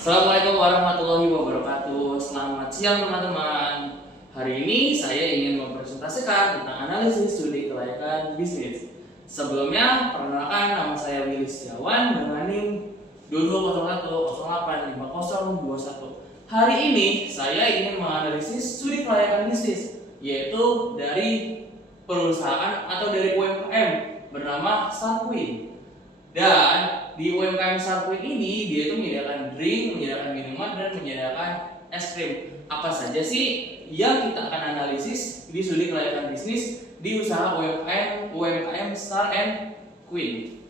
Assalamualaikum warahmatullahi wabarakatuh. Selamat siang teman-teman. Hari ini saya ingin mempresentasikan tentang analisis studi kelayakan bisnis. Sebelumnya, perkenalkan, nama saya Willy Setiawan dengan NIM 2201085021. Hari ini saya ingin menganalisis studi kelayakan bisnis, yaitu dari perusahaan atau dari UMKM bernama Starqueen. Dan di UMKM Starqueen ini dia itu menyediakan drink, menyediakan minuman, dan menyediakan es krim. Apa saja sih yang kita akan analisis di studi kelayakan bisnis di usaha UMKM Starqueen?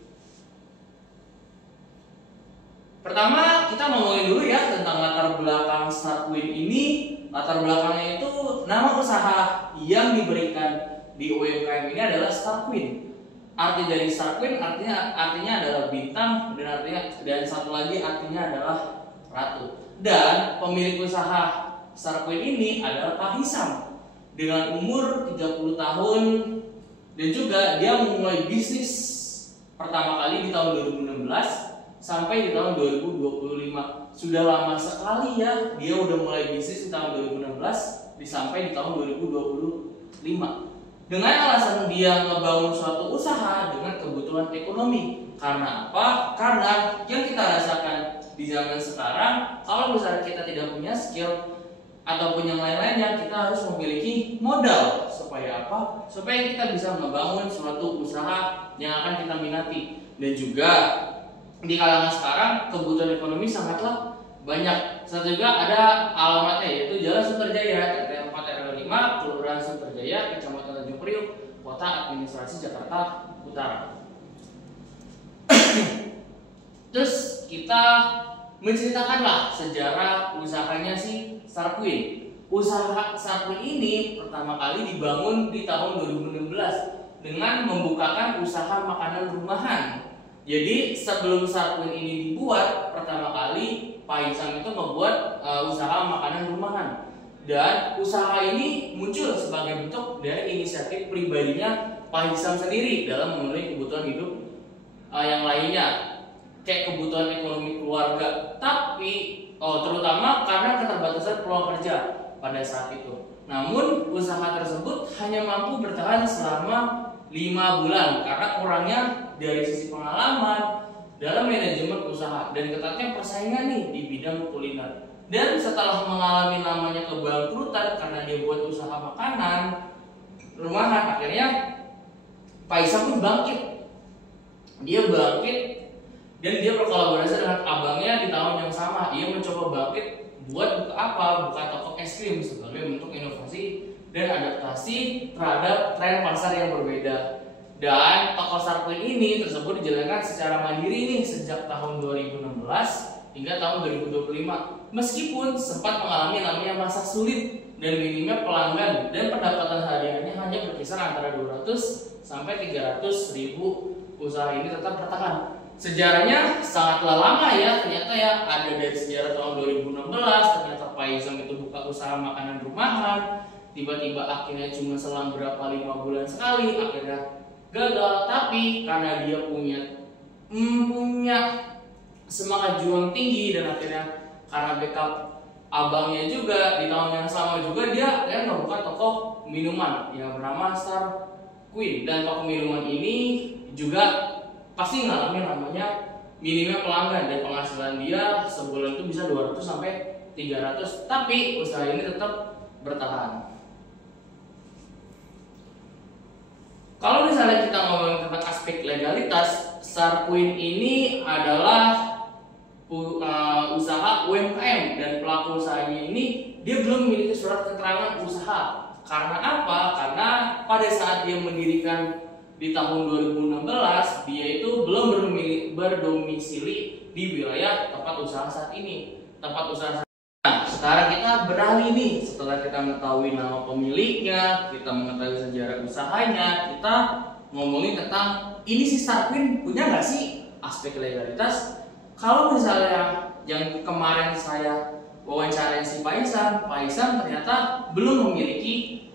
Pertama, kita ngomongin dulu ya tentang latar belakang Starqueen ini. Latar belakangnya itu nama usaha yang diberikan di UMKM ini adalah Starqueen. Arti dari Starqueen artinya adalah bintang, dan satu lagi artinya adalah ratu. Dan pemilik usaha Starqueen ini adalah Pak Hisam dengan umur 30 tahun, dan juga dia memulai bisnis pertama kali di tahun 2016 sampai di tahun 2025. Sudah lama sekali ya dia udah mulai bisnis di tahun 2016 sampai di tahun 2025. Dengan alasan dia ngebangun suatu usaha dengan kebutuhan ekonomi. Karena apa? Karena yang kita rasakan di zaman sekarang, kalau misalnya kita tidak punya skill ataupun yang lain-lainnya, kita harus memiliki modal. Supaya apa? Supaya kita bisa membangun suatu usaha yang akan kita minati. Dan juga di kalangan sekarang kebutuhan ekonomi sangatlah banyak. Serta juga ada alamatnya, yaitu Jalan Sunterjaya, RT 4 RW 5, Kelurahan Sunterjaya, Kecamatan Tanjung Priok, Kota Administrasi Jakarta Utara. Terus kita menceritakanlah sejarah usahanya si Starqueen. Usaha Starqueen ini pertama kali dibangun di tahun 2016 dengan membukakan usaha makanan rumahan. Jadi sebelum Starqueen ini dibuat, pertama kali Pak Hisam itu membuat usaha makanan rumahan. Dan usaha ini muncul sebagai bentuk dari inisiatif pribadinya Pak Hisam sendiri dalam memenuhi kebutuhan hidup yang lainnya, kayak kebutuhan ekonomi keluarga. Tapi terutama karena keterbatasan peluang kerja pada saat itu. Namun usaha tersebut hanya mampu bertahan selama 5 bulan karena kurangnya dari sisi pengalaman dalam manajemen usaha dan ketatnya persaingan nih di bidang kuliner. Dan setelah mengalami namanya kebangkrutan karena dia buat usaha makanan rumahan, akhirnya Pak Hisam pun bangkit. Dia bangkit dan dia berkolaborasi dengan abangnya di tahun yang sama. Ia mencoba bangkit buat buka apa? Buka toko es krim sebagai bentuk inovasi dan adaptasi terhadap tren pasar yang berbeda. Dan toko Starqueen ini tersebut dijalankan secara mandiri nih sejak tahun 2016 hingga tahun 2025. Meskipun sempat mengalami namanya masa sulit dan minimnya pelanggan dan pendapatan hariannya hanya berkisar antara 200 sampai 300 ribu, usaha ini tetap bertahan. Sejarahnya sangatlah lama ya, ternyata ya ada dari sejarah tahun 2016, ternyata Pak Hisam itu buka usaha makanan rumahan, tiba-tiba akhirnya cuma selang berapa 5 bulan sekali, akhirnya gagal. Tapi karena dia punya semangat juang tinggi dan akhirnya karena backup abangnya juga di tahun yang sama juga dia membuka toko minuman yang bernama Starqueen. Dan toko minuman ini juga pasti ngalamin namanya minimnya pelanggan dan penghasilan dia sebulan itu bisa 200 sampai 300, tapi usaha ini tetap bertahan. Kalau misalnya kita ngomongin tentang aspek legalitas, Starqueen ini adalah usaha UMKM dan pelaku usahanya ini dia belum memiliki surat keterangan usaha. Karena apa? Karena pada saat dia mendirikan di tahun 2016 dia itu belum berdomisili di wilayah tempat usaha saat ini. Nah, sekarang kita beralih nih, setelah kita mengetahui nama pemiliknya, kita mengetahui sejarah usahanya, kita ngomongin tentang ini si Starqueen punya nggak sih aspek legalitas. Kalau misalnya yang kemarin saya wawancarain si Pak Hisam ternyata belum memiliki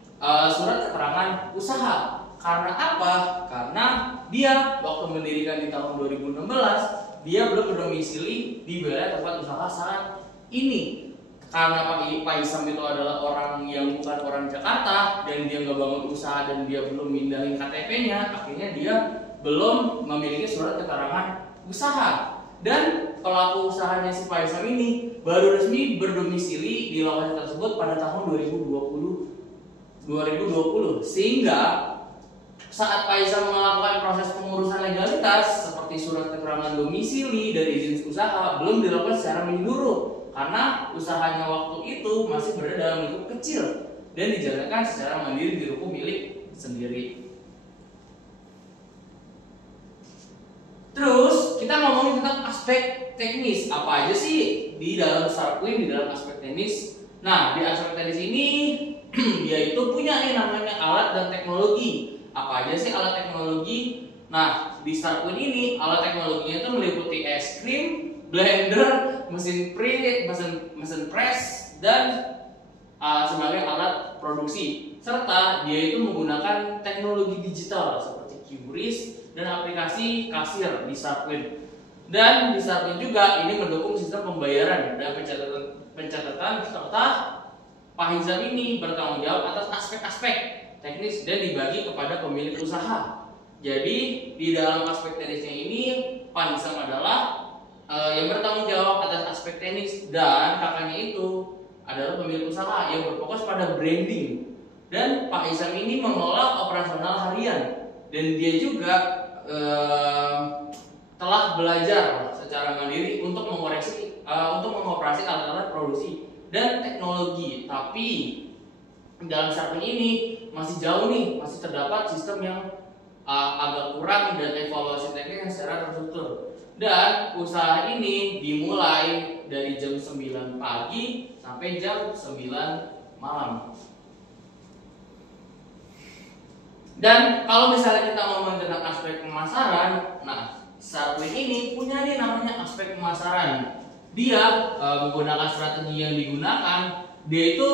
surat keterangan usaha. Karena apa? Karena dia waktu mendirikan di tahun 2016 dia belum berdomisili di wilayah tempat usaha saat ini. Karena Pak Hisam itu adalah orang yang bukan orang Jakarta dan dia nggak bangun usaha dan dia belum mindahin KTP-nya, akhirnya dia belum memiliki surat keterangan usaha. Dan pelaku usahanya si Pak Hisam ini baru resmi berdomisili di lokasi tersebut pada tahun 2020, sehingga saat Pak Hisam melakukan proses pengurusan legalitas seperti surat keterangan domisili dan izin usaha belum dilakukan secara menyeluruh karena usahanya waktu itu masih berada dalam lingkup kecil dan dijalankan secara mandiri di ruko milik sendiri. Terus kita ngomongin tentang aspek teknis, apa aja sih di dalam Starqueen, di dalam aspek teknis. Nah, di aspek teknis ini dia itu punya nih namanya alat dan teknologi. Apa aja sih alat teknologi? Nah, di Starqueen ini alat teknologinya itu meliputi es krim, blender, mesin print, mesin press, dan sebagai alat produksi. Serta dia itu menggunakan teknologi digital seperti QRIS dan aplikasi kasir di Starqueen. Dan di Starqueen juga ini mendukung sistem pembayaran dan pencatatan serta Pak Hisam ini bertanggung jawab atas aspek-aspek teknis dan dibagi kepada pemilik usaha. Jadi di dalam aspek teknisnya ini Pak Hisam adalah yang bertanggung jawab atas aspek teknis dan kakaknya itu adalah pemilik usaha yang berfokus pada branding. Dan Pak Hisam ini mengelola operasional harian dan dia juga telah belajar secara mandiri untuk mengoperasi alat-alat produksi dan teknologi. Tapi dalam Starqueen ini masih jauh nih, masih terdapat sistem yang agak kurang dan evaluasi teknis yang secara terstruktur. Dan usaha ini dimulai dari jam 9 pagi sampai jam 9 malam. Dan kalau misalnya kita ngomong tentang aspek pemasaran, nah Starqueen ini punya nih namanya aspek pemasaran. Dia menggunakan strategi yang digunakan, dia itu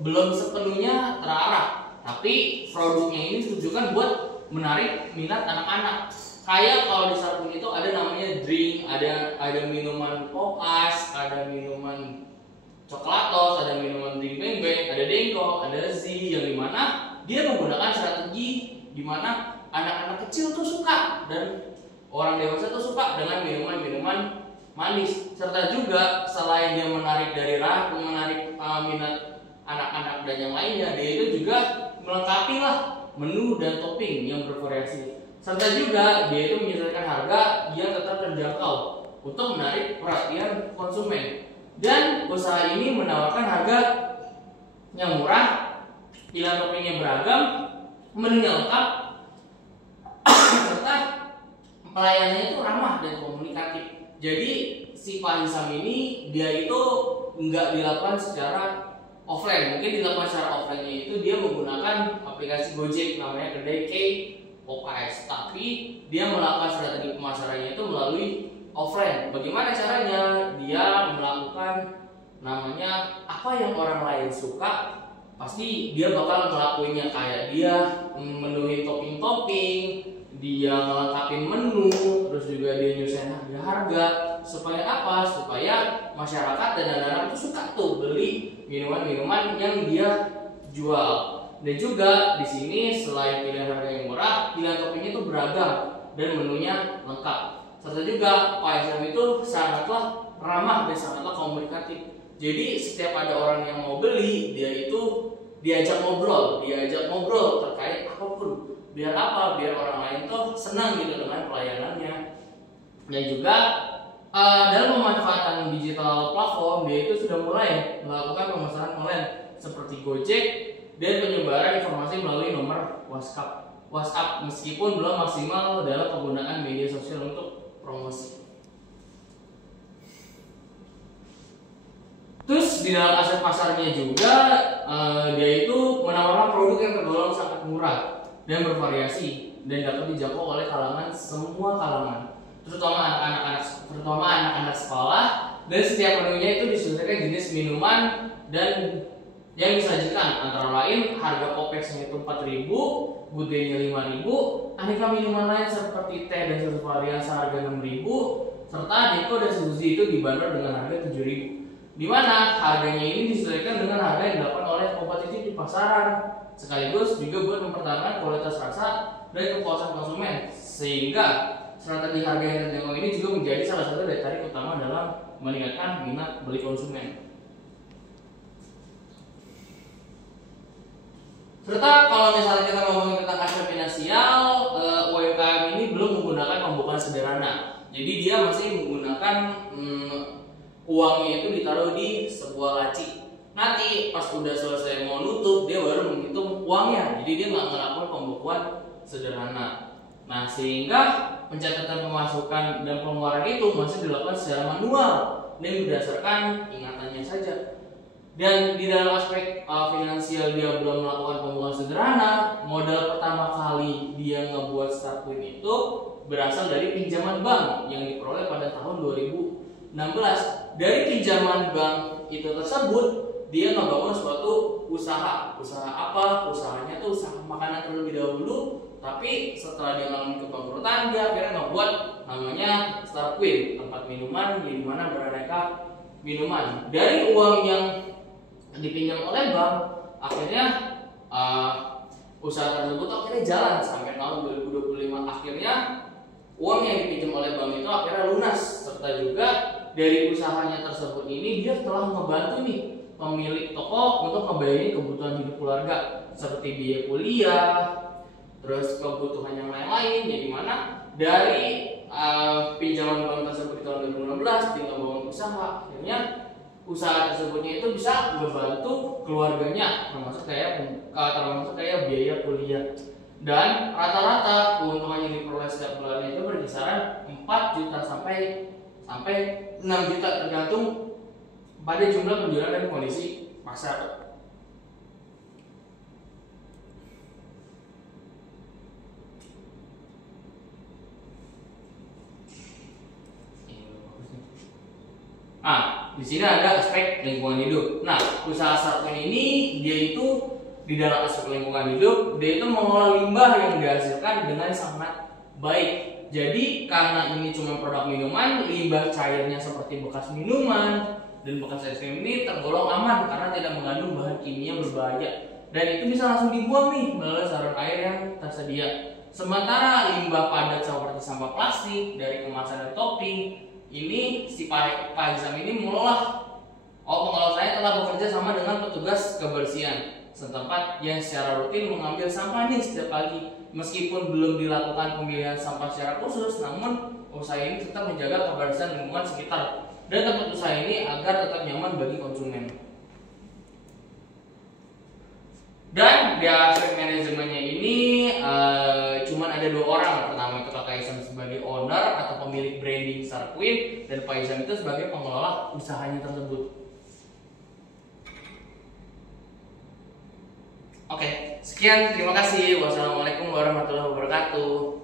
belum sepenuhnya terarah, tapi produknya ini ditujukan buat menarik minat anak-anak. Kayak kalau di Starqueen itu ada namanya drink, ada minuman pop ice, ada minuman coklatos, ada minuman drink bang bang, ada dengko, ada Z, yang dimana dia menggunakan strategi dimana anak-anak kecil tuh suka dan orang dewasa tuh suka dengan minuman-minuman manis. Serta juga selain dia menarik minat anak-anak dan yang lainnya, dia itu juga melengkapi lah menu dan topping yang bervariasi. Serta juga dia itu menyesuaikan harga yang tetap terjangkau untuk menarik perhatian konsumen. Dan usaha ini menawarkan harga yang murah, pilihan toppingnya beragam, menunya lengkap, serta pelayanannya itu ramah dan komunikatif. Jadi si Pak Hisam ini dia itu nggak dilakukan secara offline. Mungkin dilakukan secara offline-nya itu dia menggunakan aplikasi Gojek namanya kedai Popeyes, tapi dia melakukan strategi pemasarannya itu melalui offline. Bagaimana caranya? Dia melakukan namanya apa yang orang lain suka, pasti dia bakal ngelakuinnya. Kayak dia memenuhi topping-topping, dia ngelengkapin menu, terus juga dia nyusahin harga. Supaya apa? Supaya masyarakat dan anak-anak itu suka tuh beli minuman-minuman yang dia jual. Dan juga di sini selain pilihan harga yang murah, pilihan toppingnya itu beragam dan menunya lengkap. Serta juga Pak Hisam itu sangatlah ramah dan sangatlah komunikatif. Jadi setiap ada orang yang mau beli, dia itu diajak ngobrol terkait apapun. Biar apa? Biar orang lain tuh senang gitu dengan pelayanannya. Dan juga dalam pemanfaatan digital platform, dia itu sudah mulai melakukan pemesanan online seperti Gojek dan penyebaran informasi melalui nomor WhatsApp meskipun belum maksimal dalam penggunaan media sosial untuk promosi. Terus di dalam aset pasarnya juga dia itu menawarkan produk yang tergolong sangat murah dan bervariasi dan dapat dijangkau oleh semua kalangan, terutama anak-anak sekolah. Dan setiap menunya itu disesuaikan jenis minuman dan yang disajikan, antara lain harga Popeyesnya itu 4.000, Goodday-nya 5.000, aneka minuman lain seperti teh dan susu varian seharga 6.000, serta depo dan Suzuki itu dibanderol dengan harga 7.000, di mana harganya ini disesuaikan dengan harga yang dilakukan oleh kompetitif di pasaran, sekaligus juga buat mempertahankan kualitas rasa dan kepuasan konsumen, sehingga strategi harga yang terjangkau ini juga menjadi salah satu daya tarik utama dalam meningkatkan minat beli konsumen. Serta kalau misalnya kita ngomongin tentang aspek finansial, UMKM ini belum menggunakan pembukaan sederhana. Jadi dia masih menggunakan uangnya itu ditaruh di sebuah laci. Nanti pas udah selesai mau nutup, dia baru menghitung uangnya. Jadi dia nggak melakukan pembukuan sederhana. Nah, sehingga pencatatan pemasukan dan pengeluaran itu masih dilakukan secara manual dan berdasarkan ingatannya saja. Dan di dalam aspek finansial dia belum melakukan pembukuan sederhana. Modal pertama kali dia ngebuat Startwin itu berasal dari pinjaman bank yang diperoleh pada tahun 2016. Dari pinjaman bank itu tersebut dia ngebangun suatu usaha. Usaha apa? Usahanya tuh usaha makanan terlebih dahulu. Tapi setelah dia mengalami kebangkrutan, dia akhirnya ngebuat namanya Startwin, tempat minuman di mana beraneka minuman. Dari uang yang dipinjam oleh bank, akhirnya usaha tersebut akhirnya jalan sampai tahun 2025. Akhirnya uang yang dipinjam oleh bank itu akhirnya lunas, serta juga dari usahanya tersebut ini dia telah membantu nih pemilik toko untuk membayar kebutuhan hidup keluarga seperti biaya kuliah, terus kebutuhan yang lain-lain. Jadi mana dari pinjaman bank tersebut di tahun 2016 dia membangun usaha, akhirnya usaha tersebutnya itu bisa membantu keluarganya, termasuk kayak biaya kuliah. Dan rata-rata keuntungan yang diperoleh setiap bulannya itu berkisaran 4 juta sampai 6 juta tergantung pada jumlah penjualan dan kondisi pasar. Di sini ada aspek lingkungan hidup. Nah, usaha Startwin ini dia itu di dalam aspek lingkungan hidup, dia itu mengolah limbah yang dihasilkan dengan sangat baik. Jadi karena ini cuma produk minuman, limbah cairnya seperti bekas minuman dan bekas es krim ini tergolong aman karena tidak mengandung bahan kimia berbahaya. Dan itu bisa langsung dibuang nih melalui saluran air yang tersedia. Sementara limbah padat seperti sampah plastik dari kemasan dan topping ini si Pak Hisam ini pengelola saya telah bekerja sama dengan petugas kebersihan setempat yang secara rutin mengambil sampah nih setiap pagi. Meskipun belum dilakukan pemilihan sampah secara khusus, namun usaha ini tetap menjaga kebersihan lingkungan sekitar dan tempat usaha ini agar tetap nyaman bagi konsumen. Dan di aspek manajemennya ini cuman ada 2 orang. Pertama itu Kak Hisam sebagai owner atau pemilik branding Startwin, dan Pak Hisam itu sebagai pengelola usahanya tersebut. Oke, sekian, terima kasih. Wassalamualaikum warahmatullahi wabarakatuh.